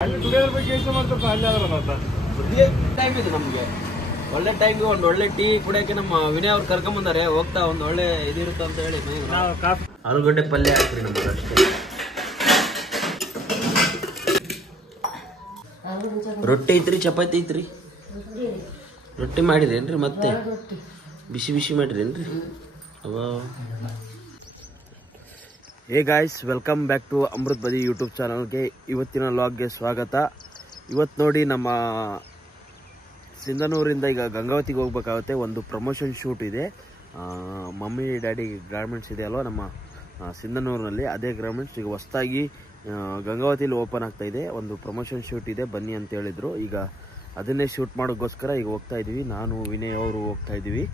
Time ಇದೆ ನಮ್ಗೆ, ಒಳ್ಳೆ ಟೈಮ್ಗೆ ಒಂದು ಒಳ್ಳೆ ಟೀ ಕುಡಿಯಕ್ಕೆ ನಮ್ಮ ವಿನಯ್ ಅವ್ರು ಕರ್ಕೊಂಬಂದಾರೆ. ಹೋಗ್ತಾ ಒಂದು ಒಳ್ಳೆ ಇದಿರುತ್ತೆ ಅಂತ ಹೇಳಿ ಆಲೂಗಡ್ಡೆ ಪಲ್ಯ ಹಾಕ್ರಿ ನಮ್ಗೆ ಅಷ್ಟೇ. ರೊಟ್ಟಿ ಐತ್ರಿ, ಚಪಾತಿ ಐತ್ರಿ. ರೊಟ್ಟಿ ಮಾಡಿರೇನ್ರಿ? ಮತ್ತೆ ಬಿಸಿ ಬಿಸಿ ಮಾಡಿರೇನ್ರಿ? Hey guys, welcome back to Amrut Badi YouTube ಚಾನಲ್ಗೆ. ಇವತ್ತಿನ ವ್ಲಾಗ್ಗೆ ಸ್ವಾಗತ. ಇವತ್ತು ನೋಡಿ ನಮ್ಮ ಸಿಂಧನೂರಿಂದ ಈಗ ಗಂಗಾವತಿಗೆ ಹೋಗ್ಬೇಕಾಗುತ್ತೆ. ಒಂದು ಪ್ರಮೋಷನ್ ಶೂಟ್ ಇದೆ. ಮಮ್ಮಿ ಡ್ಯಾಡಿ ಗಾರ್ಮೆಂಟ್ಸ್ ಇದೆ ಅಲ್ವಾ ನಮ್ಮ ಸಿಂಧನೂರಿನಲ್ಲಿ, ಅದೇ ಗಾರ್ಮೆಂಟ್ಸ್ ಈಗ ಹೊಸದಾಗಿ ಗಂಗಾವತಿಲಿ ಓಪನ್ ಆಗ್ತಾ ಇದೆ. ಒಂದು ಪ್ರಮೋಷನ್ ಶೂಟ್ ಇದೆ, ಬನ್ನಿ ಅಂತ ಹೇಳಿದ್ರು. ಈಗ ಅದನ್ನೇ ಶೂಟ್ ಮಾಡೋಕ್ಕೋಸ್ಕರ ಈಗ ಹೋಗ್ತಾ ಇದ್ದೀವಿ. ನಾನು ವಿನಯ್ ಅವರು ಹೋಗ್ತಾ ಇದ್ದೀವಿ.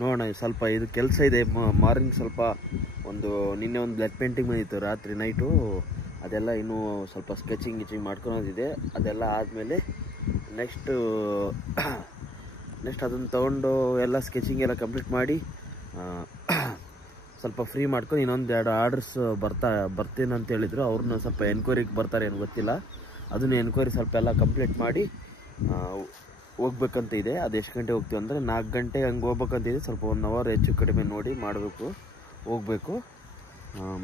ನೋಡೋಣ, ಸ್ವಲ್ಪ ಇದು ಕೆಲಸ ಇದೆ. ಮಾರ್ನಿಂಗ್ ಸ್ವಲ್ಪ ನಿನ್ನೆ ಒಂದು ಬ್ಲಡ್ ಪೇಂಟಿಂಗ್ ಬಂದಿತ್ತು ರಾತ್ರಿ ನೈಟು. ಅದೆಲ್ಲ ಇನ್ನೂ ಸ್ವಲ್ಪ ಸ್ಕೆಚಿಂಗ್ ಮಾಡ್ಕೊಳೋದಿದೆ. ಅದೆಲ್ಲ ಆದಮೇಲೆ ನೆಕ್ಸ್ಟ್ ಅದನ್ನು ತೊಗೊಂಡು ಎಲ್ಲ ಸ್ಕೆಚಿಂಗ್ ಎಲ್ಲ ಕಂಪ್ಲೀಟ್ ಮಾಡಿ ಸ್ವಲ್ಪ ಫ್ರೀ ಮಾಡ್ಕೊಂಡು ಇನ್ನೊಂದು 2 ಆರ್ಡರ್ಸ್ ಬರ್ತೀನಿ ಅಂತ ಹೇಳಿದರು. ಅವ್ರನ್ನ ಸ್ವಲ್ಪ ಎನ್ಕ್ವೈರಿಗೆ ಬರ್ತಾರೆ ಏನು ಗೊತ್ತಿಲ್ಲ. ಅದನ್ನು ಎನ್ಕ್ವೈರಿ ಸ್ವಲ್ಪ ಎಲ್ಲ ಕಂಪ್ಲೀಟ್ ಮಾಡಿ ಹೋಗ್ಬೇಕಂತ ಇದೆ. ಅದು ಎಷ್ಟು ಗಂಟೆ ಹೋಗ್ತೀವಿ ಅಂದರೆ 4 ಗಂಟೆ ಹಂಗೆ ಹೋಗ್ಬೇಕಂತಿದೆ. ಸ್ವಲ್ಪ 1 ಅವರ್ ಹೆಚ್ಚು ಕಡಿಮೆ ನೋಡಿ ಹೋಗಬೇಕು.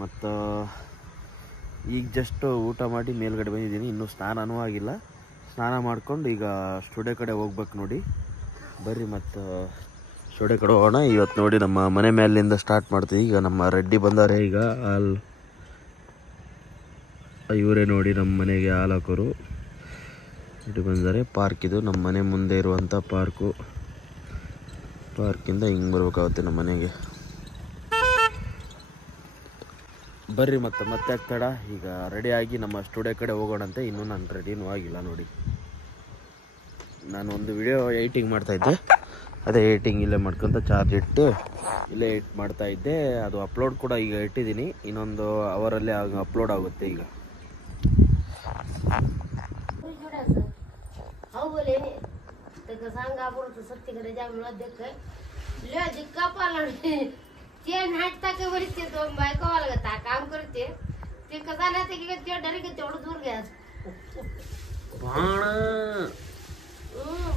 ಮತ್ತು ಈಗ ಜಸ್ಟ್ ಊಟ ಮಾಡಿ ಮೇಲ್ಗಡೆ ಬಂದಿದ್ದೀನಿ. ಇನ್ನೂ ಸ್ನಾನವೂ ಆಗಿಲ್ಲ. ಸ್ನಾನ ಮಾಡ್ಕೊಂಡು ಈಗ ಸ್ಟುಡಿಯೋ ಕಡೆ ಹೋಗ್ಬೇಕು ನೋಡಿ. ಬರ್ರಿ ಮತ್ತು ಸ್ಟುಡಿಯೋ ಕಡೆ ಹೋಗೋಣ. ಇವತ್ತು ನೋಡಿ ನಮ್ಮ ಮನೆ ಮೇಲಿಂದ ಸ್ಟಾರ್ಟ್ ಮಾಡ್ತೀವಿ. ಈಗ ನಮ್ಮ ರೆಡ್ಡಿ ಬಂದಾರೆ. ಈಗ ಇವರೇ ನೋಡಿ ನಮ್ಮ ಮನೆಗೆ ಹಾಲು ಹಾಕೋರು ಬಂದರೆ. ಪಾರ್ಕ್ ಇದು ನಮ್ಮ ಮನೆ ಮುಂದೆ ಇರುವಂಥ ಪಾರ್ಕಿಂದ ಹಿಂಗೆ ಬರ್ಬೇಕಾಗುತ್ತೆ ನಮ್ಮ ಮನೆಗೆ. ಬರ್ರಿ ಮತ್ತೆ ತಡ. ಈಗ ರೆಡಿಯಾಗಿ ನಮ್ಮ ಸ್ಟುಡಿಯೋ ಕಡೆ ಹೋಗೋಣಂತೆ. ಇನ್ನೂ ನಾನು ರೆಡಿನೂ ಆಗಿಲ್ಲ ನೋಡಿ. ನಾನು ಒಂದು ವಿಡಿಯೋ ಎಡಿಟಿಂಗ್ ಮಾಡ್ತಾಯಿದ್ದೆ. ಅದೇ ಎಡಿಟಿಂಗ್ ಇಲ್ಲೇ ಮಾಡ್ಕೊತ ಚಾರ್ಜ್ ಇಟ್ಟು ಇಲ್ಲೇ ಎಡಿಟ್ ಮಾಡ್ತಾಯಿದ್ದೆ. ಅದು ಅಪ್ಲೋಡ್ ಕೂಡ ಈಗ ಇಟ್ಟಿದ್ದೀನಿ. ಇನ್ನೊಂದು ಅವರಲ್ಲಿ ಅಪ್ಲೋಡ್ ಆಗುತ್ತೆ. ಈಗ सत्तीकडे जांभळा देख ले दिक्कापाला ते नाटता के वरती तो बायको वाला ता काम करते ते कसा ना ते के डरे के तेवढं दूर गया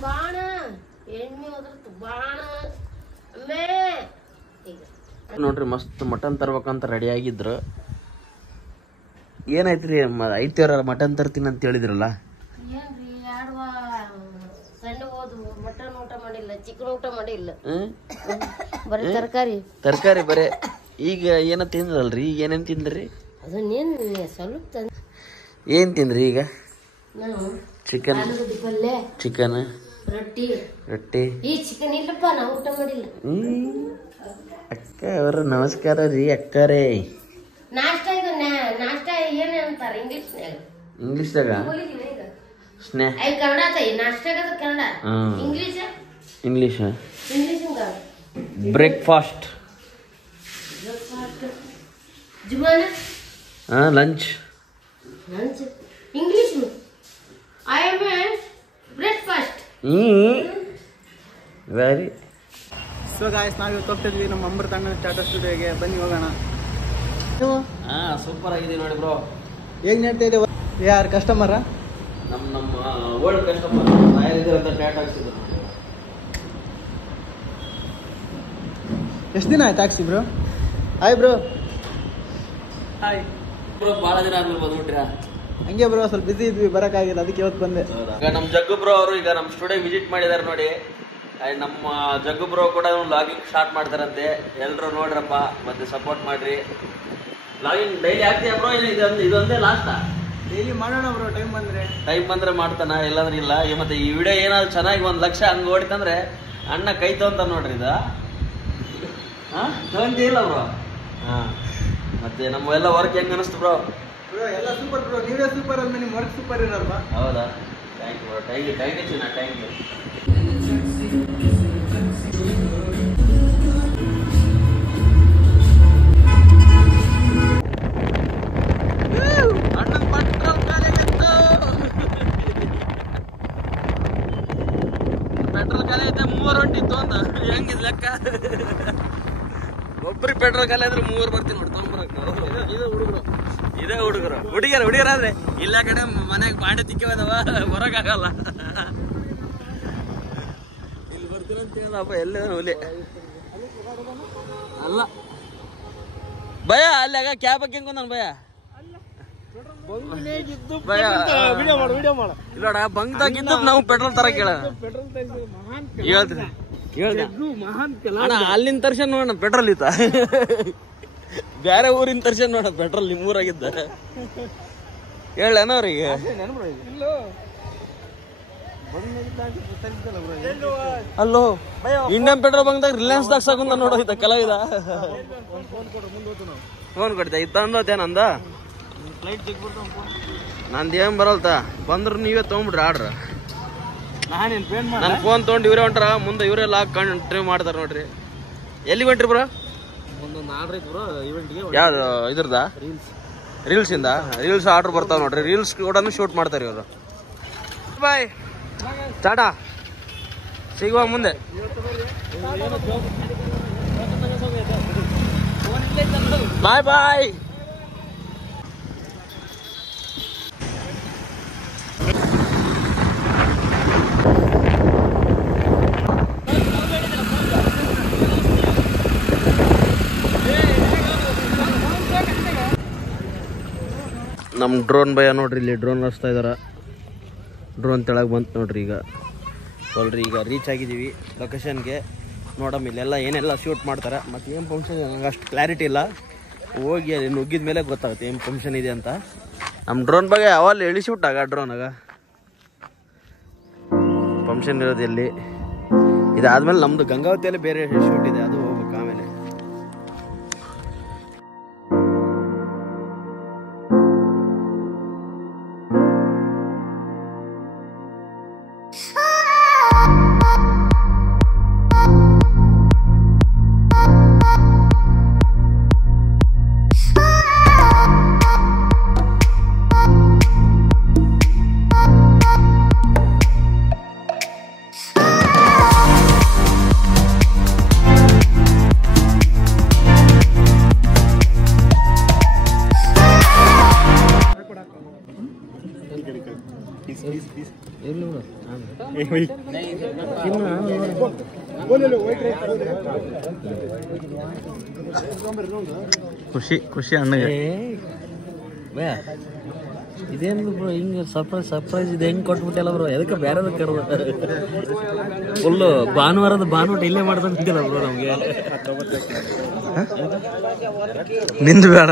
बाण ಎಣ್ಣೆ ಹೋದ್ರೆ ಬಾಣ ಮೇ ನೋಡ್ರಿ, ಮಸ್ತ್ ಮಟನ್ ತರ್ಬೇಕಂತ ರೆಡಿ ಆಗಿದ್ರು. ಏನಾಯ್ತ್ರಿ? ಐತಿವಾರ ಮಟನ್ ತರ್ತೀನಿ ಅಂತ ಹೇಳಿದ್ರಲ್ಲ. ಏನ್ರಿ ಸಣ್ಣ ಹೋದು ಮಟನ್ ಊಟ ಮಾಡಿಲ್ಲ, ಚಿಕನ್ ಊಟ ಮಾಡಿಲ್ಲ, ಬರೀ ತರಕಾರಿ ಬರೇ. ಈಗ ಏನ ತಿಂದ್ರಲ್ರಿ? ಈಗ ಏನೇನ್ ತಿಂದ್ರಿ? ಅದನ್ನೇನ್ ಸ್ವಲ್ಪ ಏನ್ ತಿಂದ್ರಿ ಈಗ? ಚಿಕನ್, ಪಲ್ಯ, ಚಿಕನ್, ರೊಟ್ಟಿ. ಈ ಚಿಕನ್ ಇಲ್ಲಪ್ಪ, ನಾವು ಊಟ ಮಾಡಿಲ್ಲ. ಅಕ್ಕ ಅವ್ರ ನಮಸ್ಕಾರ ರೀ ಅಕ್ಕರೇ. ನಾಷ್ಟ ಏನ್ ಅಂತಾರ ಇಂಗ್ಲಿಷ್ನಾಗ? Kannada Kannada English breakfast, lunch English breakfast. Very so guys, ನಾವು ಇವತ್ತು ಹೋಗ್ತಿದ್ವಿ ನಮ್ಮ ಅಮೃತ ಅಣ್ಣ ಟಾಟಾ ಸ್ಟುಡಿಯೋಗೆ. ಬನ್ನಿ ಹೋಗೋಣ. ಸೂಪರ್ ಆಗಿದೆ ನೋಡಿ ಬ್ರೋ. ಹೇಗೆ ನಡ್ತಾ ಇದೆ? ಯಾರು ಕಸ್ಟಮರ? ನಮ್ಮ ಓಲ್ಡ್ ಕಸ್ಟಮರ್ ಅಂತ ಟ್ಯಾಟ್ ಹಾಕ್ಸಿದ್ರು. ಎಷ್ಟು ದಿನ ಆಯ್ತು ಹಾಕ್ಸಿ bro? Hi bro. Hi bro, ಭಾಳ ದಿನ ಆದ್ಮೇಲೆ ಬಂದ್ಬಿಟ್ರಾ? ಹಂಗೆ ಬ್ರೋ, ಸ್ವಲ್ಪ ಬಿಸಿ ಇದ್ವಿ, ಬರೋಕ್ಕಾಗಿಲ್ಲ, ಅದಕ್ಕೆ ಇವತ್ತು ಬಂದೆ. ಈಗ ನಮ್ಮ ಜಗ್ಗು ಬ್ರೋ ಅವರು ಈಗ ನಮ್ಮ ಸ್ಟುಡಿಯೋ ವಿಸಿಟ್ ಮಾಡಿದಾರೆ ನೋಡಿ. ನಮ್ಮ ಜಗ್ಗು ಬ್ರೋ ಕೂಡ ಲಾಗಿಂಗ್ ಸ್ಟಾರ್ಟ್ ಮಾಡ್ತಾರಂತೆ. ಎಲ್ಲರೂ ನೋಡ್ರಪ್ಪ, ಮತ್ತೆ ಸಪೋರ್ಟ್ ಮಾಡ್ರಿ. ಲಾಗಿಂಗ್ ಡೈಲಿ ಆಗ್ತೀಯ ಬ್ರೋ? ಇದೊಂದೇ ಲಾಸ್ಟಾ? ಡೈಲಿ ಮಾಡೋಣ ಬ್ರೋ, ಟೈಮ್ ಬಂದ್ರೆ ಮಾಡ್ತಾನ, ಇಲ್ಲಾಂದ್ರೆ ಇಲ್ಲ. ಮತ್ತೆ ಈ ವಿಡಿಯೋ ಏನಾದ್ರು ಚೆನ್ನಾಗಿ 1 ಲಕ್ಷ ಹಂಗೆ ಓಡಿತಂದ್ರೆ ಅಣ್ಣ ಕೈ ತೊಗೊಂತ ನೋಡ್ರಿ. ಇಲ್ಲ ಬ್ರೋ. ಮತ್ತೆ ನಮ್ಮೆಲ್ಲ ವರ್ಕ್ ಹೆಂಗ್ ಅನಿಸ್ತು ಬ್ರೋ? ಎಲ್ಲ ಸೂಪರ್ ಬ್ರೋ. ನೀವೇ ಸೂಪರ್ ಅಂದ್ರೆ ನಿಮ್ಮ ವರ್ಕ್ ಸೂಪರ್ ಇರಲ್ವಾ? ಹೌದಾ? Thank you bro. Thank you. Petrol ಖಾಲಿ ಐತೆ, 3 ಹೊಂಟಿ ತೊಂದ ಹೆಂಗಿದ್ ಲೆಕ್ಕ? ಒಬ್ರಿಗೆ ಪೆಟ್ರೋಲ್ ಖಾಲಿ ಆದ್ರೆ 3 ಬರ್ತೀನಿ ನೋಡಿ ತೊಗೊಂಬರಕ್ಕೆ. ಇದು ಹುಡುಗರು ಇದೇ ಹುಡುಗಿಯರ ಆದ್ರೆ ಇಲ್ಲ ಕಡೆ ಮನೆಗೆ ಬಾಂಡೆ ತಿಕ್ಕವದವ ಹೊರಗಾಗಲ್ಲ. ಇಲ್ಲಿ ಬರ್ತೀನಂತ ಎಲ್ಲ ಹುಲಿ ಅಲ್ಲ ಭಯ ಅಲ್ಲಿ ಆಗ ಕ್ಯಾಬ್ ಹಾಕ್ಯಂಗ ನಾನು ಭಯ ಇಲ್ಲೋಡ ಬಂಗ್ದಾಗಿದ್ದು ನಾವು ಪೆಟ್ರೋಲ್ ತರ ಕೇಳ ಅಣ್ಣ ಅಲ್ಲಿಂದ ತರ್ಸನ್ ನೋಡ ಪೆಟ್ರೋಲ್ ಇತ್ತ ಬೇರೆ ಊರಿನ ತರ್ಸನ್ ನೋಡ ಪೆಟ್ರೋಲ್ ನಿಮ್ಮೂರಾಗಿದ್ದ ಹೇಳೇನ ಅವ್ರಿಗೆ ಅಲ್ಲೋ ಇಂಡಿಯನ್ ಪೆಟ್ರೋಲ್ ಬಂಕ್ದಾಗ ರಿಲಯನ್ಸ್ ದಾಗ ಸಾಕುಂದ ನೋಡೋಯ್ತ ಕಲಾವಿದ ಫೋನ್ ಕೊಡ್ತಾ ಇತ್ತ ಅಂದೋತೇನಂದ ನಂದೇನ್ ಬರಲ್ತ ಬಂದ್ರ ನೀವೇ ತಗೊಂಡ್ಬಿಡ್ರಿ ಆರ್ಡ್ರ ನನ್ ಫೋನ್ ತಗೊಂಡು ಇವ್ರೇ ಹೊಂಟ್ರ ಮುಂದೆ ಇವರೆಲ್ಲ ಕಂಟ್ರಿ ಮಾಡ್ತಾರ ನೋಡ್ರಿ. ಎಲ್ಲಿಗೆ ಹೊಂಟ್ರಿ ಬ್ರೋ? ಯಾವ್ದು ಇದ್ರದ ರೀಲ್ಸ್ ಇಂದ ರೀಲ್ಸ್ ಆರ್ಡರ್ ಬರ್ತಾವ ನೋಡ್ರಿ. ರೀಲ್ಸ್ ಕೂಡ ಶೂಟ್ ಮಾಡ್ತಾರೆ ಇವರು. ಬಾಯ್ ಟಾಟಾ ಸಿಗುವ ಮುಂದೆ. ಬಾಯ್ ಬಾಯ್. ನಮ್ಮ ಡ್ರೋನ್ ಭಯ ನೋಡ್ರಿ, ಇಲ್ಲಿ ಡ್ರೋನ್ ಹಚ್ತಾ ಇದಾರ. ಡ್ರೋನ್ ತೆಳಗೆ ಬಂತು ನೋಡ್ರಿ. ಈಗ ಒಲ್ರಿ ಈಗ ರೀಚ್ ಆಗಿದ್ದೀವಿ ಲೊಕೇಶನ್ಗೆ. ನೋಡಮ್ಮ ಇಲ್ಲೆಲ್ಲ ಏನೆಲ್ಲ ಶೂಟ್ ಮಾಡ್ತಾರೆ. ಮತ್ತು ಏನು ಫಂಕ್ಷನ್ ನಂಗೆ ಅಷ್ಟು ಕ್ಲಾರಿಟಿ ಇಲ್ಲ. ಹೋಗಿ ಅಲ್ಲಿ ನುಗ್ಗಿದ ಮೇಲೆ ಗೊತ್ತಾಗುತ್ತೆ ಏನು ಫಂಕ್ಷನ್ ಇದೆ ಅಂತ. ನಮ್ಮ ಡ್ರೋನ್ ಬಗ್ಗೆ ಅವಲ್ಲಿ ಇಳಿಸಿಬಿಟ್ಟಾಗ ಡ್ರೋನಾಗ ಫಂಕ್ಷನ್ ಇರೋದು ಎಲ್ಲಿ. ಇದಾದ್ಮೇಲೆ ನಮ್ಮದು ಗಂಗಾವತಿಯಲ್ಲಿ ಬೇರೆ ಶೂಟ್ ಇದೆ, ಅದು ಹೋಗ್ಬೇಕು ಆಮೇಲೆ. ಖುಷಿ ಅಣ್ಣಗೆ ಇದೇನು ಬ್ರೋ ಹಿಂಗೆ ಸರ್ಪ್ರೈಸ್ ಇದೆ ಹೆಂಗೆ ಕೊಟ್ಬಿಟ್ಟಲ್ಲ ಬ್ರೋ? ಎದಕ್ಕೆ ಬೇರೆ ಕರೆದ ಫುಲ್ಲು ಭಾನುವಾರ ಇಲ್ಲೇ ಮಾಡ್ದಂಗಿಲ್ಲ ಬ್ರೋ ನಮಗೆ. ನಿಂದು ಬೇಡ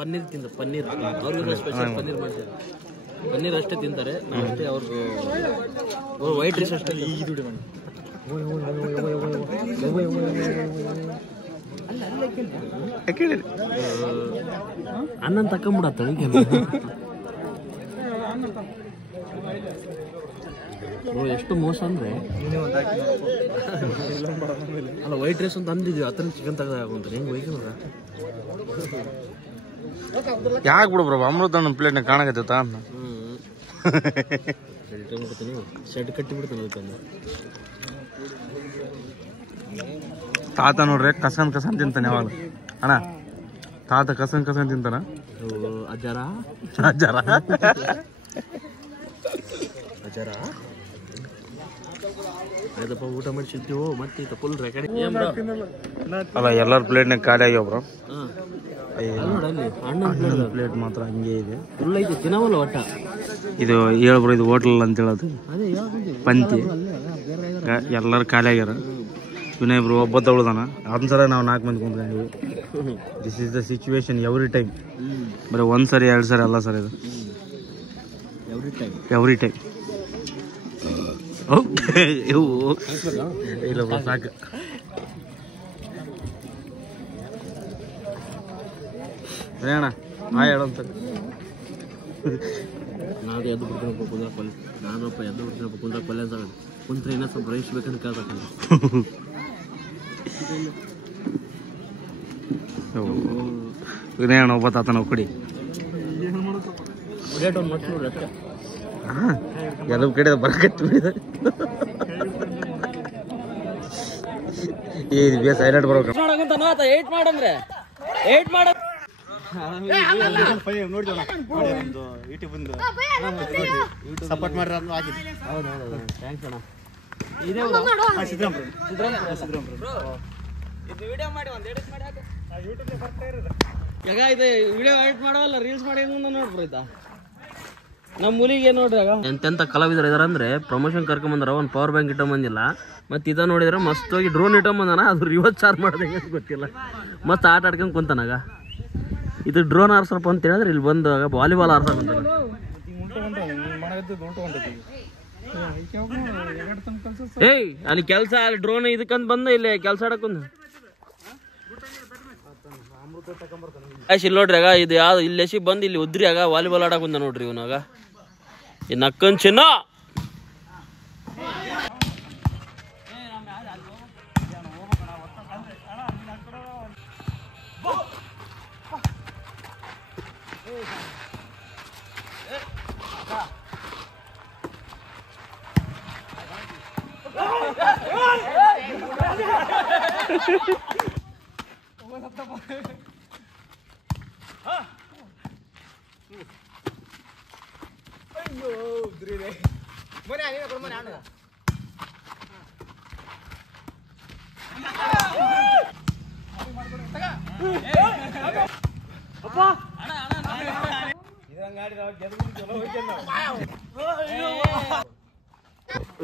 ಪನ್ನೀರ್ ತಿಂದ ಪನ್ನೀರ್ ಅವ್ರಿಗೆ ಸ್ಪೆಷಲ್ ಪನ್ನೀರ್ ಮಾಡ್ತಾರೆ. ಪನ್ನೀರ್ ಅಷ್ಟೇ ತಿಂತಾರೆ, ಅಷ್ಟೇ ಅವ್ರಿಗೆ ವೈಟ್ ರೈಸ್ ಅಷ್ಟೇ. ಅನ್ನ ತಕೊಂಬಿಡತ್ತ ಎಷ್ಟು ಮೋಸ ಅಂದ್ರೆ ಅಲ್ಲ. ವೈಟ್ ರೈಸ್ ಅಂತ ಅಂದಿದ್ವಿ, ಆ ಥರ ಚಿಕನ್ ತಗೋದಾಗಂತಾರೆ. ಹೆಂಗೆ ವೈಕಂದ್ರ ಯಾಕೆ ಬಿಡು ಬ್ರೋ? ಅಮೃತ ನನ್ನ ಪ್ಲೇಟ್ನ ಕಾಣಕತ್ತ ಶೆಡ್ ಕಟ್ಟಿ ಬಿಡ್ತಾನೆ. ತಾತ ನೋಡ್ರಿ ಕಸನ್ ತಿಂತಾನೆ ಯಾವಾಗ ಅಣ್ಣ. ತಾತ ಕಸನ್ ತಿಂತಾನ. ಅಜ್ಜಾರ ಆಯ್ತಪ್ಪ, ಊಟ ಮಾಡಿ ಸಿಗ್ತೀವೋ ಮತ್ತೆ ಫುಲ್ ರೆಕಾರ್ಡ್ ಅಲ್ಲ. ಎಲ್ಲರ ಪ್ಲೇಟ್ನಾಗ ಖಾಲಿ ಆಗ್ಯಾವ ಬ್ರೋ. ಪ್ಲೇಟ್ ಮಾತ್ರ ಹಂಗೆ ಇದೆ, ಫುಲ್ ಐತಿ, ತಿನ್ನವಲ್ಲ ಒಟ್ಟ. ಇದು ಹೇಳ್ಬ್ರೋ, ಇದು ಹೋಟೆಲ್ ಅಂತ ಹೇಳೋದು ಪಂತಿ. ಎಲ್ಲರೂ ಖಾಲಿ ಆಗ್ಯಾರ. ವಿನಯ್ ಬ್ರೋ ಒಬ್ಬ ತಗೊಳ್ದಾನ. ಒಂದ್ಸಲ ನಾವು 4 ಮಂದಿ ಕುಂತ್ಕೊಂಡಿವಿ. This is the situation every time. ಬರೀ 1 ಸರಿ 2 ಸರಿ ಅಲ್ಲ ಸರ್, ಇದು ಎವ್ರಿ ಟೈಮ್. ಇಲ್ಲ ಬ್ರೋ ಸಾಕು. ಅಣ್ಣ ಹೇಳಂತ ನಾನು ಎದ್ದು ಬಿಡ್ತೀನಪ್ಪ ಕುಂದ್ರ ಪಲ್ಯ. ನಾನಪ್ಪ ಎದ್ದು ಬಿಡ್ತೀನಪ್ಪ ಕುಂದ್ರ ಪಲ್ಯ ಅಂತ ಕುಂತ್ರೆ ಇನ್ನೂ ಸ್ವಲ್ಪ ರೈಸ್ ಬೇಕಂತ ಕೇಳ್ಬೇಕಂತ. ವಿನಯ ಅಣ್ಣ ಒಬ್ಬ ತಾತ ನಾವು ಕುಡಿ ಎಲ್ಲ ಕಡೆ ಬರಕತ್ತಿ ಬಿಡಿದ. ಸೈಲೆಂಟ್ ಬರ್ಬೇಕು. ಸಪೋರ್ಟ್ ಮಾಡ್ರಿ ಹೌದೌದು ಥ್ಯಾಂಕ್ಸ್ ಅಣ್ಣ. ಇದೇ ಈಗ ಇದು ವಿಡಿಯೋ ಎಡಿಟ್ ಮಾಡವಲ್ಲ, ರೀಲ್ಸ್ ಮಾಡಿ ಮುಂದೆ ನೋಡ್ರಿ ಆಯ್ತಾ. ನಮ್ಮ ಮೂಲಿಗೆ ನೋಡ್ರಿ ಆಗ ಎಂತೆಂಥ ಕಲಾವಿದರು ಇದಾರೆ ಅಂದರೆ ಪ್ರಮೋಷನ್ ಕರ್ಕೊಂಬಂದಾರ. ಒಂದು ಪವರ್ ಬ್ಯಾಂಕ್ ಇಟ್ಟಂಬಂದಿಲ್ಲ. ಮತ್ತು ಇದ ನೋಡಿದ್ರೆ ಮಸ್ತಾಗಿ ಡ್ರೋನ್ ಇಟ್ಟಂಬಂದಾನ. ಅದು ರಿವರ್ಸ್ ಚಾರ್ಜ್ ಮಾಡಿದೆ ಗೊತ್ತಿಲ್ಲ. ಮಸ್ತ್ ಆಟ ಆಡ್ಕೊಂಡು ಕುಂತಾನಾಗ. ಇದು ಡ್ರೋನ್ ಆರ್ಸಪ್ಪ ಅಂತ ಹೇಳಿದ್ರೆ ಇಲ್ಲಿ ಬಂದು ವಾಲಿಬಾಲ್ ಆರ್ಸಕ್ ಅಂತ. ಏಯ್ ಅಲ್ಲಿ ಕೆಲಸ, ಅಲ್ಲಿ ಡ್ರೋನ್ ಇದಕ್ಕಂತ ಬಂದ ಇಲ್ಲಿ ಕೆಲಸ ಆಡಕ್ಕಂದು ಇಲ್ಲಿ ನೋಡ್ರಿ ಆಗ. ಇದು ಯಾವ್ದು ಇಲ್ಲಿ ಎಸಿ ಬಂದು ಇಲ್ಲಿ ಉದ್ರಿ ಆಗ ವಾಲಿಬಾಲ್ ಆಡಕ್ಕಂದ ನೋಡ್ರಿ ಇವನಾಗ. ಈ ನಕ್ಕನ್ ಚಿನ್ನ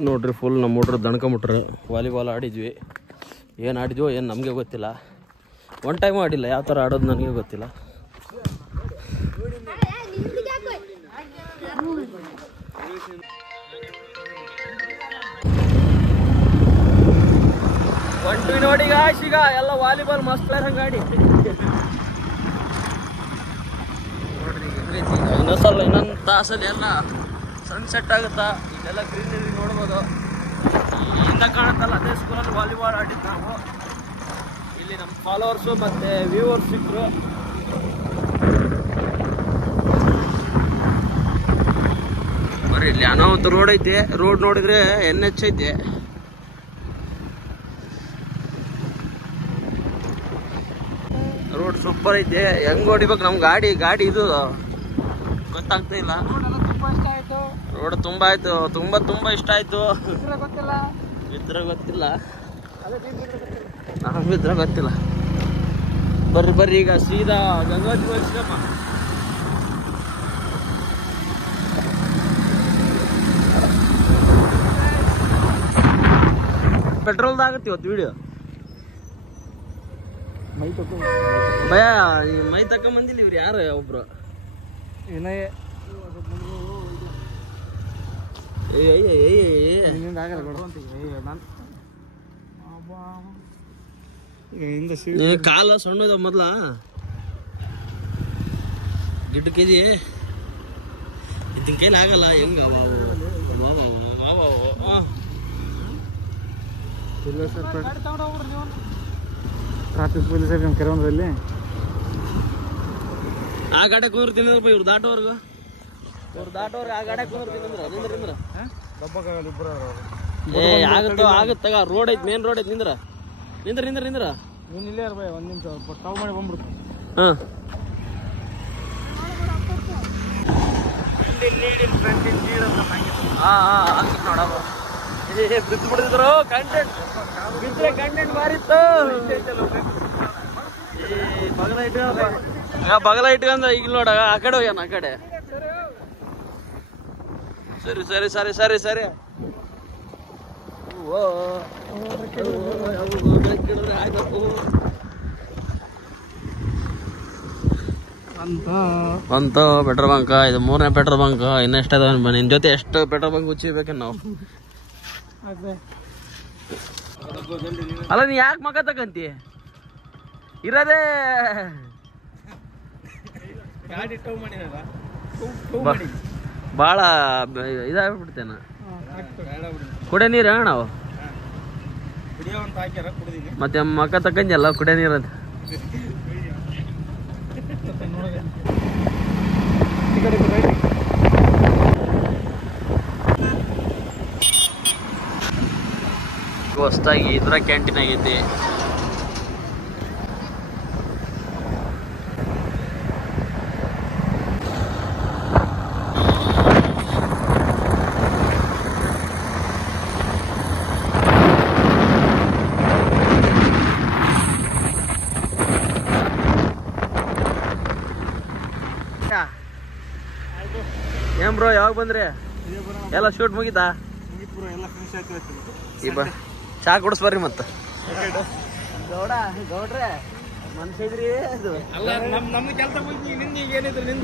ನೋಡ್ರಿ ಫುಲ್ ನಮ್ಮ ಹುಡ್ರು ದಣ್ಕೊಂಬಿಟ್ರು. ವಾಲಿಬಾಲ್ ಆಡಿದ್ವಿ. ಏನು ಆಡಿದ್ವೋ ಏನು ನಮಗೆ ಗೊತ್ತಿಲ್ಲ. ಒನ್ ಟೈಮ್ ಆಡಿಲ್ಲ. ಯಾವ ಥರ ಆಡೋದು ನನಗೆ ಗೊತ್ತಿಲ್ಲ. ಒಂಟು ನೋಡಿ ಈಗ ಎಲ್ಲ ವಾಲಿಬಾಲ್ ಮಸ್ತ್ ಪ್ಲೇಯರ್ ಹಂಗೆ ಆಡಿ ಇನ್ನೊಂದು ತಾಸಲ್ಲಿ ಎಲ್ಲ ಸನ್ಸೆಟ್ ಆಗುತ್ತಾ. ಇಲ್ಲೆಲ್ಲ ಗ್ರೀನರಿ ನೋಡ್ಬೋದು. ಇಲ್ಲಿಂದ ಕಾಣುತ್ತಲ್ಲ ಅದೇ ಸ್ಕೂಲಲ್ಲಿ ವಾಲಿಬಾಲ್ ಆಡಿದ್ದು ನಾವು. ಇಲ್ಲಿ ನಮ್ಮ ಫಾಲೋವರ್ಸು ಮತ್ತು ವ್ಯೂವರ್ಸ್ ಸಿಕ್ಕರು. ಬರ್ರಿ ಇಲ್ಲಿ ಅನಾಹುತ ರೋಡ್ ಐತೆ. ರೋಡ್ ನೋಡಿದ್ರೆ NH ಐತೆ. ರೋಡ್ ಸೂಪರ್ ಐತೆ. ಹೆಂಗ್ ಹೊಡಿಬೇಕು ನಮ್ ಗಾಡಿ ಇದು ಗೊತ್ತಾಗ್ತಾ ಇಲ್ಲ. ರೋಡ್ ತುಂಬಾ ಆಯ್ತು. ತುಂಬಾ ಇಷ್ಟ ಆಯ್ತು. ಇದ್ರ ಗೊತ್ತಿಲ್ಲ, ನಮ್ಗಿದ್ರ ಗೊತ್ತಿಲ್ಲ. ಬರ್ರಿ ಈಗ ಸೀದಾ ಗಂಗಾವತಿ ಹೋಗಿಸ್ಕಪ್ಪ. ಪೆಟ್ರೋಲ್ದಾಗತ್ತೆ ಇವತ್ತು ವಿಡಿಯೋ. ಭಯ ಮೈ ತಕೊಂಬಂದಿಲ್ಲ ಇವ್ರು ಯಾರು ಒಬ್ರು. ಕಾಲ ಸಣ್ಣದ ಮೊದ್ಲ ಗಿಡ್ಡ ಕೆಜಿ ಇದ್ದಿನ ಕೈಲಿ ಆಗಲ್ಲ. ಹೆಂಗ ಟ್ರಾಫಿಕ್ ಪೊಲೀಸ್ ಕರೆಯಲ್ಲಿ ಆ ಗಾಡಿ ಕುಂದಿರ್ತೀನಿ ಇವ್ರು ದಾಟೋರ್ಗು. ಆ ಗಾಡಿ ಕುಂದಿರ್ತೀನಿ ನಿಂದ್ರ. ಆಗುತ್ತಾಗ ರೋಡ್ ಐತಿ, ಮೇನ್ ರೋಡ್ ಐತಿ. ನಿಂದ್ರ ನೀನ್ ಇಲ್ಲೇ ಇರ್ಬ. ಒಂದ್ ನಿಮಿಷ ಕಾಲ್ ಮಾಡಿ ಬಂದ್ಬಿಡ್ತು. ನೋಡವ ಬಿದ್ದು ಬಿಡಿದ್ರು ಕಂಟೆಂಟ್. ಕಂಟೆಂಟ್ ಮಾರಿತ್ತು. ಬಗಲ ಇಟ್ಕೊಂಡ ಈಗ ನೋಡ ಆ ಕಡೆ ಹೋಗ್ಯಾನ. ಆ ಕಡೆ ಸರಿ. ಅಂತ ಪೆಟ್ರೋಲ್ ಬಂಕ್. ಇದು 3ನೇ ಪೆಟ್ರೋಲ್ ಬಂಕ್. ಇನ್ನೆಷ್ಟ ನಿನ್ ಜೊತೆ ಎಷ್ಟು ಪೆಟ್ರೋಲ್ ಬಂಕ್ ಉಚ್ಚಿಬೇಕ ನಾವು. ಅಲ್ಲ ನೀ ಯಾಕೆ ಮಗ ತಕಂತಿ ಇರೋದೇ ಭಾಳ ಇದಾಗ್ಬಿಡ್ತೇನ. ಕುಡಿಯ ನೀರು ನಾವು ಮತ್ತೆ ಮಕ್ಕ ತಕ್ಕಂಜಲ್ಲ ಕುಡಿಯ ನೀರು ಅಂತ. ಹೊಸದಾಗಿ ಇದ್ರ ಕ್ಯಾಂಟೀನ್ ಆಗೈತಿ. ಏನ್ ಬ್ರೋ ಯಾವಾಗ ಬಂದ್ರಿ? ಎಲ್ಲ ಶೂಟ್ ಮುಗಿತಾ? ಚಾ ಕುಡಿಸ್ಬರ್ರಿ ಮತ್ತ. ಗೌಡ್ರೆ ಮನ್ಸಿದ್ರಿ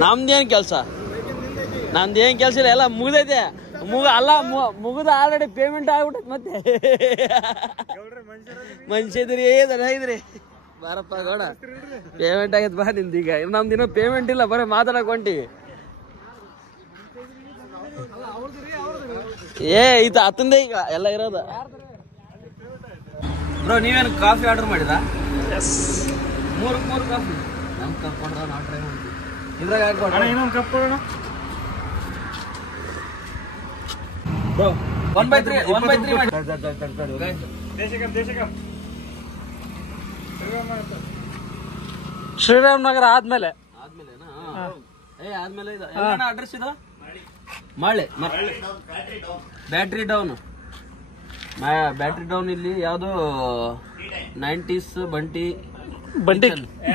ನಮ್ದೇನ್ ಕೆಲ್ಸ? ನಮ್ದೇನ್ ಕೆಲ್ಸ ಇಲ್ಲ, ಎಲ್ಲ ಮುಗ್ದೈತೆ. ಮುಗಿದ ಆಲ್ರೆಡಿ ಪೇಮೆಂಟ್ ಆಗ್ಬಿಟ್ಟೈತಿ. ಮತ್ತೆ ಮನ್ಸಿದ್ರಿ ಇದ್ರಿ ಬಾರಪ್ಪ ಗೌಡ, ಪೇಮೆಂಟ್ ಆಗೈತ್ ಬಾ ನಿಂದ. ಈಗ ನಮ್ದು ಇನ್ನೂ ಪೇಮೆಂಟ್ ಇಲ್ಲ, ಬರೀ ಮಾತಾಡಕ್ ಹೊಂಟಿವಿ. ಈತ ಹತ್ತಂದೇ ಈಗ ಎಲ್ಲ ಇರೋದ. ಬ್ರೋ ನೀವೇನು ಕಾಫಿ ಆರ್ಡರ್ ಮಾಡಿದ? ಮೂರು ಕಾಫಿ ನಮ್ ಕಪ್ ಕೊಡ್ರ, ನಾವು ಟ್ರೈ ಮಾಡ್ತೀವಿ. ಇದ್ರಾಗ ಇನ್ನೊಂದು ಕಪ್ ಕೊಡೋಣ ಬ್ರೋ. 1/3 ಮಾಡಿ. ಶ್ರೀರಾಮ್ ನಗರ ಆದ್ಮೇಲೆ ಆದ್ಮೇಲೆ ಅಡ್ರೆಸ್ ಇದು ಮಾಳೆ. ಬ್ಯಾಟ್ರಿ ಡೌನ್ ಇಲ್ಲಿ ಯಾವ್ದು 90s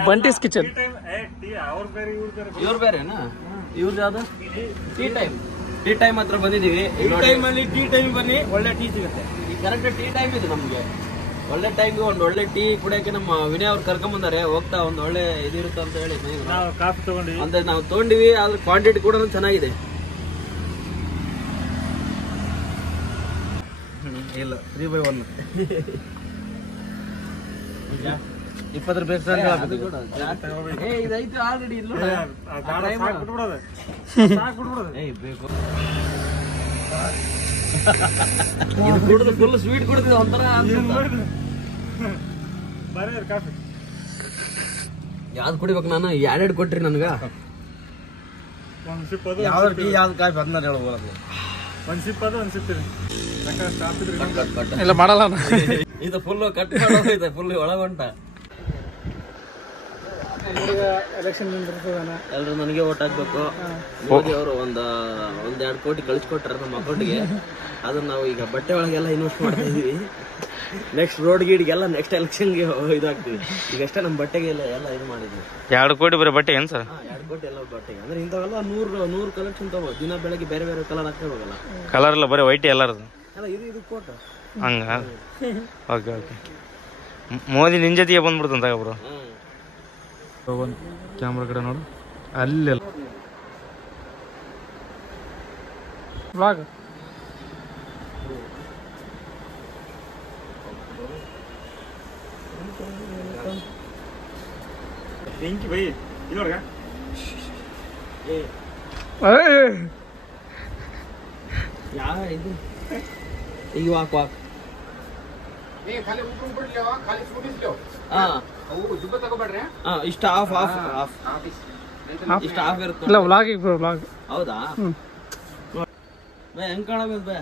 ಬಂಟೀಸ್ ಕಿಚನ್. ಇವ್ರು ಬೇರೆನಾ? ಇವ್ರದ್ದು ಯಾವ್ದು ಟೀ ಟೈಮ್ ಹತ್ರ ಬಂದಿದೀವಿ. ಟೀ ಟೈಮ್ ಬನ್ನಿ, ಒಳ್ಳೆ ಟೀ ಸಿಗುತ್ತೆ. ಈ ಕರೆಕ್ಟ್ ಟೀ ಟೈಮ್ ಇದು ನಮ್ಗೆ. ಒಳ್ಳೆ ಟೈಮ್ಗೆ ಒಂದು ಒಳ್ಳೆ ಟೀ ಕುಡಿಯಕ್ಕೆ ನಮ್ಮ ವಿನಯ್ ಅವ್ರು ಕರ್ಕೊಂಡ್ ಬಂದಾರೆ. ಹೋಗ್ತಾ ಒಂದು ಒಳ್ಳೆ ಇದಿರುತ್ತೆ ಅಂತ ಹೇಳಿ ಕಾಫಿ ತಗೊಂಡಿವಿ. ಅಂದ್ರೆ ನಾವು ತಗೊಂಡಿವಿ, ಅದ್ರ ಕ್ವಾಂಟಿಟಿ ಕೂಡ ಚೆನ್ನಾಗಿದೆ. ಇಲ್ಲ 3/1 20 ರೂಪಾಯಿ ಇದೈತೆ ಆಲ್ರೆಡಿ. ಇಲ್ಲ ಕುಡಿದು ಫುಲ್ ಸ್ವೀಟ್ ಕುಡಿದ ಒಂಥರ ಯಾವ್ದು ಕುಡಿಬೇಕು? ನಾನು 2 ಕೊಟ್ರಿ ನನ್ಗ. ಯಾವ್ದು ಟೀ ಯಾವ್ದು ಕಾಫಿ ಅದನ್ನ ಹೇಳ್ಬೋದು. ಇಲ್ಲ ಮಾಡಲ್ಲ. ಇದು ಫುಲ್ ಕಟ್ ಮಾಡೋದೈತೆ, ಫುಲ್ ಒಳಗೊಂಟ. ಎಲೆಕ್ಷನ್ ಎಲ್ರು ನನಗೆ ಓಟ್ ಹಾಕ್ಬೇಕು. ಮೋದಿ ಅವರು ಒಂದ್ 2 ಕೋಟಿ ಕಳಿಸ್ಕೊಟ್ಟಾರ ನಮ್ಮ ಅಕೌಂಟ್ಗೆ. ಅದನ್ನ ನಾವು ಈಗ ಬಟ್ಟೆ ಒಳಗೆಲ್ಲ ಇನ್ವೆಸ್ಟ್ ಮಾಡ್ತಾ ಇದೀವಿ. ನೆಕ್ಸ್ಟ್ ರೋಡ್ ಗೀಡ್ಗೆಲ್ಲ ನೆಕ್ಸ್ಟ್ ಎಲೆಕ್ಷನ್ಗೆ ಇದಾಗ್ತೀವಿ. ಈಗಷ್ಟೇ ನಮ್ಮ ಬಟ್ಟೆಗೆ ಎಲ್ಲ ಇದು ಮಾಡಿದ್ವಿ. 2 ಕೋಟಿ ಬರೀ ಬಟ್ಟೆ ಏನ್ ಸರ್? 2 ಕೋಟಿ ಎಲ್ಲ ಬಟ್ಟೆಗೆ. ಅಂದ್ರೆ ಇಂಥವೆಲ್ಲ 100 ಕಲೆಕ್ಷನ್ ತಗೋ. ದಿನ ಬೆಳಗ್ಗೆ ಬೇರೆ ಬೇರೆ ಕಲರ್ ಹಾಕಿ ಹೋಗಲ್ಲ. ಕಲರ್ ಇಲ್ಲ, ಬರೀ ವೈಟ್ ಎಲ್ಲರದು. ಅಲ್ಲ ಇದು ಕೋಟ ಹಂಗ. ಓಕೆ ಮೋದಿ ನಿನ್ ಜೊತೆಗೆ ಬಂದ್ಬಿಡ್ತಂತ ಬ್ರೋ. ಕ್ಯಾಮ್ರಾ ಕಡೆ ನೋಡು, ಅಲ್ಲೆಲ್ಲ ವ್ಲಾಗ್. ಬೆಂಕಿ ಬೈ ಇಲ್ಲೋರ್ಗ ಇದು ಈಗ ವಾಕ್ ಇಷ್ಟ ಆಫ್ ಇಷ್ಟ ಆಫ್ ಇರುತ್ತೆ. ಇಲ್ಲ ವ್ಲಾಗಿಗೆ ಬ್ರೋ, ವ್ಲಾಗ್. ಹೌದಾ? ಹೆಂಗ್ ಕಾಣಬೇಕು ಬೇ?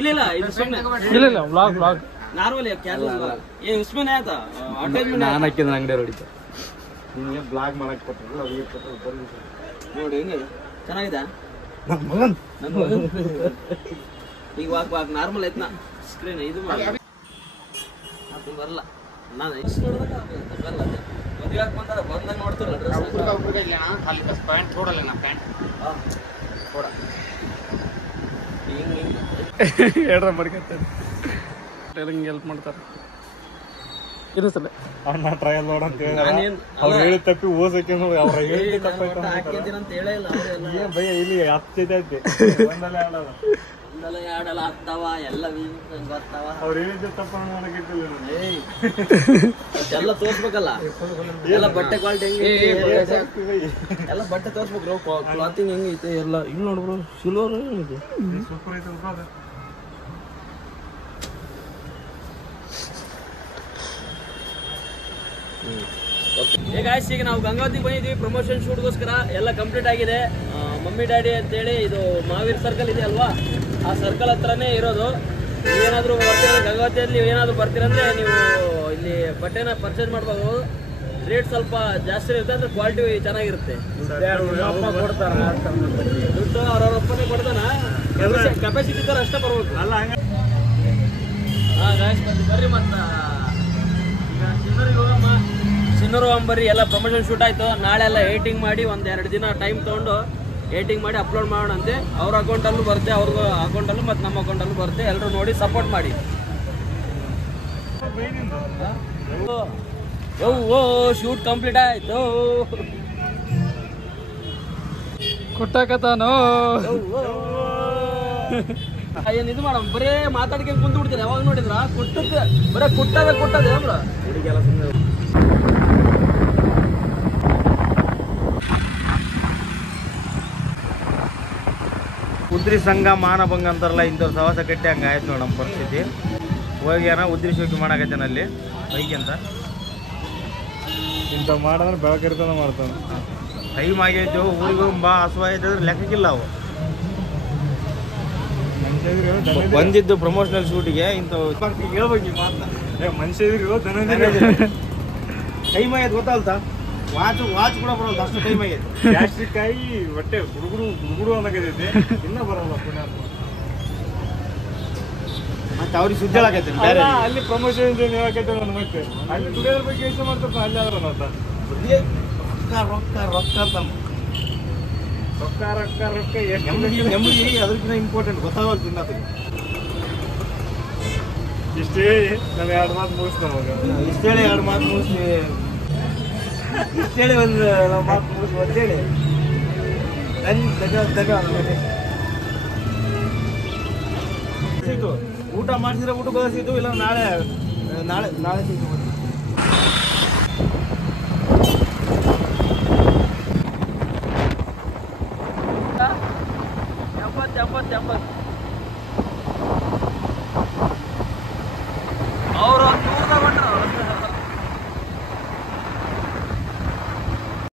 ಇಲ್ಲ ಇದು ಸುಮ್ಮನೆ ಇಲ್ಲ ವ್ಲಾಗ್ ನಾರ್ಮಲ್ ಉಸ್ಮೇನ್ ಆಯ್ತಾ? ನಾನು ಹಾಕಿದ ಅಂಗಡಿ ಹೊಡಿತ ನಿಮಗೆ ಬ್ಲಾಗ್ ಮಾಡಕ್ ಕೊಟ್ಟರು ನೋಡಿ ಹೆಂಗೆ ಚೆನ್ನಾಗಿದೆ. ಈಗ ವಾಕ್ ನಾರ್ಮಲ್ ಐತ್ನಾ ಸ್ಕ್ರೀನ್ ಇದು ಮಾಡಿ ಬರಲ್ಲ. ನಾನು ಎಷ್ಟು ನೋಡಿದಾಗ ಮದುವೆ ಬಂದಾರ ಬಂದಂಗೆ ನೋಡ್ತಾರಲ್ಲ ಡ್ರೆಸ್ ಹೇಳ್ರ ಮಾಡ್ಕೊತಾರೆ, ಹೆಲ್ಪ್ ಮಾಡ್ತಾರೆ. ಇದು ಸಲ ಅಣ್ಣ ಟ್ರಯಲ್ ನೋಡ ಅಂತ ಹೇಳಿ ಅವ್ರು ಹೇಳಿ ತಪ್ಪಿ ಓಸಕ್ಕೆ ಅವ್ರ ಹೇಳಿ ಅಂತ ಹೇಳೇ ಇಲ್ಲ. ಭಯ ಇಲ್ಲಿ 10 ಐತೆ ಆಡಲ್ಲ ಆಗ್ತಾವ ಎಲ್ಲ ಬರ್ತಾವ. ಅವ್ರು ಹೇಳಿದ್ದೆ ತಪ್ಪ ಮಾಡಕ್ಕಿಲ್ಲ ಎಲ್ಲ ತೋರ್ಸ್ಬೇಕಲ್ಲ. ಎಲ್ಲ ಬಟ್ಟೆ ಕ್ವಾಲಿಟಿ ಹೆಂಗೆ, ಎಲ್ಲ ಬಟ್ಟೆ ತೋರ್ಸ್ಬೇಕು. ಕ್ಲಾತಿಂಗ್ ಹೆಂಗೈತೆ ಎಲ್ಲ ಇಲ್ಲಿ ನೋಡ್ಬ್ರು. ಸಿಲ್ವರ್ ಏನಿದೆ ಸೂಪರ್ ಐತೆ ಅದು. ಈಗ ನಾವು ಗಂಗಾವತಿಗೆ ಬಂದಿದ್ವಿ ಪ್ರಮೋಷನ್ ಶೂಟ್ಗೋಸ್ಕರ. ಎಲ್ಲ ಕಂಪ್ಲೀಟ್ ಆಗಿದೆ. ಮಮ್ಮಿ ಡ್ಯಾಡಿ ಅಂತೇಳಿ ಇದು ಮಹಾವೀರ್ ಸರ್ಕಲ್ ಇದೆ ಅಲ್ವಾ, ಆ ಸರ್ಕಲ್ ಹತ್ರನೇ ಇರೋದು. ನೀವೇನಾದರೂ ಬರ್ತೀರ ಗಂಗಾವತಿಯಲ್ಲಿ, ಏನಾದರೂ ಬರ್ತೀರಂದ್ರೆ ನೀವು ಇಲ್ಲಿ ಬಟ್ಟೆನ ಪರ್ಚೇಸ್ ಮಾಡ್ಬೋದು. ರೇಟ್ ಸ್ವಲ್ಪ ಜಾಸ್ತಿ ಇರುತ್ತೆ, ಅಂದ್ರೆ ಕ್ವಾಲಿಟಿ ಚೆನ್ನಾಗಿರುತ್ತೆ. ದುಡ್ಡು ಅವ್ರವ್ರ ಅಪ್ಪನೇ ಕೊಡ್ತಾನ, ಕೆಪಾಸಿಟಿ ತರ ಅಷ್ಟೇ ಬರ್ಬೇಕು. ಅಲ್ಲ ಹಂಗ ಹಾಂ ಗಾಯ್ಸ್ ಬರ್ರಿ. ಮತ್ತು ಈಗ ಚಿನ್ನರಿಗೆ ಹೋಗಮ್ಮ. ಎಲ್ಲರೂ ಅಂಬರಿ ಎಲ್ಲ ಪ್ರಮೋಷನ್ ಶೂಟ್ ಆಯ್ತು. ನಾಳೆ ಎಲ್ಲ ಏಟಿಂಗ್ ಮಾಡಿ ಒಂದೆರಡು ದಿನ ಟೈಮ್ ತೊಗೊಂಡು ಏಟಿಂಗ್ ಮಾಡಿ ಅಪ್ಲೋಡ್ ಮಾಡೋಣ ಅಂತೆ. ಅವ್ರ ಅಕೌಂಟಲ್ಲೂ ಬರುತ್ತೆ, ಅವ್ರ ಅಕೌಂಟಲ್ಲೂ ಮತ್ತು ನಮ್ಮ ಅಕೌಂಟಲ್ಲೂ ಬರುತ್ತೆ. ಎಲ್ಲರೂ ನೋಡಿ ಸಪೋರ್ಟ್ ಮಾಡಿ. ಓ ಶೂಟ್ ಕಂಪ್ಲೀಟ್ ಆಯ್ತು. ಕೊಟ್ಟಾಕತಾನೋ ಏನ್ ಇದು ಮಾಡಮ್, ಬರೇ ಮಾತಾಡ್ಕೊಂಡು ಕುಂತು ಬಿಡ್ತೀನಿ. ಯಾವಾಗ ನೋಡಿದ್ರ ಕೊಟ್ಟದ ಬರೇ ಕೊಟ್ಟದೆ ಅಂದ್ರ ಹುಡುಗೆಲ್ಲ ಸುಮ್ಮನೆ. ಉದ್ರಿ ಸಂಘ ಮಾನಭಂಗ ಅಂತಾರಲ್ಲ, ಇಂಥವ್ರು ಸವಾಸ ಕಟ್ಟಿ ಹಂಗೆ ಆಯ್ತು ನೋಡಿ ನಮ್ಮ ಪರಿಸ್ಥಿತಿ. ಹೋಗ್ಯಾನ ಉದ್ರಿ ಶೋಕಿ ಮಾಡಾಕತ್ತೇನೆ ಅಲ್ಲಿ ಬೈಕ್ ಅಂತ. ಇಂಥ ಮಾಡಿದ್ರೆ ಬೆಳಕಿರ್ತಾನೆ ಮಾಡ್ತಾನೆ. ಟೈಮ್ ಆಗೈತು, ಊರಿಗೆ ಹೋಗಿ ಬಾ ಹಸುವ ಆಯ್ತಂದ್ರೆ ಲೆಕ್ಕಕ್ಕಿಲ್ಲ ಅವು. ಬಂದಿದ್ದು ಪ್ರಮೋಷನಲ್ ಶೂಟಿಗೆ ಇಂಥವು ಹೇಳ್ಬೇಕು ಈ ಮಾತನ್ನ. ಮನುಷ್ಯ ಇದ್ರು ದನ ಟೈಮ್ ಆಗೈತೆ ಗೊತ್ತಾಗ್ತಾ, ವಾಚ್ ಕೂಡ ಬರೋದು ಅಷ್ಟು ಟೈಮ್ ಆಗೈತೆ. ಗ್ಯಾಸ್ಟ್ರಿಕ್ ಆಗಿ ಹೊಟ್ಟೆ ಹುಡುಗುಡು ಅನ್ನಕೈತೈತಿ, ಇನ್ನ ಬರಲ್ಲ ಪುಣ್ಯಾತ್ಮ. ಮತ್ತೆ ಅವ್ರಿಗೆ ಸುದ್ದಿ ಹೇಳಕೈತೆ ಬೇರೆ. ಅಲ್ಲಿ ಪ್ರಮೋಷನ್ ಹೇಳಕೈತೆ ನಾನು ಮತ್ತೆ ಅಲ್ಲಿ ದುಡಿಯೋದ್ರ ಬಗ್ಗೆ ಯೋಚನೆ ಮಾಡ್ತಾರ. ಅಲ್ಲಿ ಆದ್ರ ಅಂತ ರೊಕ್ಕ ರೊಕ್ಕ ಅಂತ ರೊಕ್ಕ ರೊಕ್ಕ ರೊಕ್ಕ ಎಷ್ಟು ನೆಮ್ಮದಿ ಅದಕ್ಕಿಂತ ಇಂಪಾರ್ಟೆಂಟ್ ಗೊತ್ತಾಗಲ್ಲ ತಿನ್ನೋದು. ಇಷ್ಟೇ ನಾನು 2 ಮಾತು ಮುಗಿಸ್ತಾವಾಗ. ಇಷ್ಟೇಳಿ 2 ಮಾತು ಮುಗಿಸಿ, ಇಷ್ಟೇಳಿ ಒಂದು ಮಾತು ಮುಗಿಸಿ ಅಂತೇಳಿ ಧನ್ಯವಾದ. ಊಟ ಮಾಡಿಸಿದ್ರೆ ಊಟ ಬದಲಿಸಿದ್ದು, ಇಲ್ಲ ನಾಳೆ ನಾಳೆ ನಾಳೆ ಸಿಗ್ತು. ಎಪ್ಪತ್ತು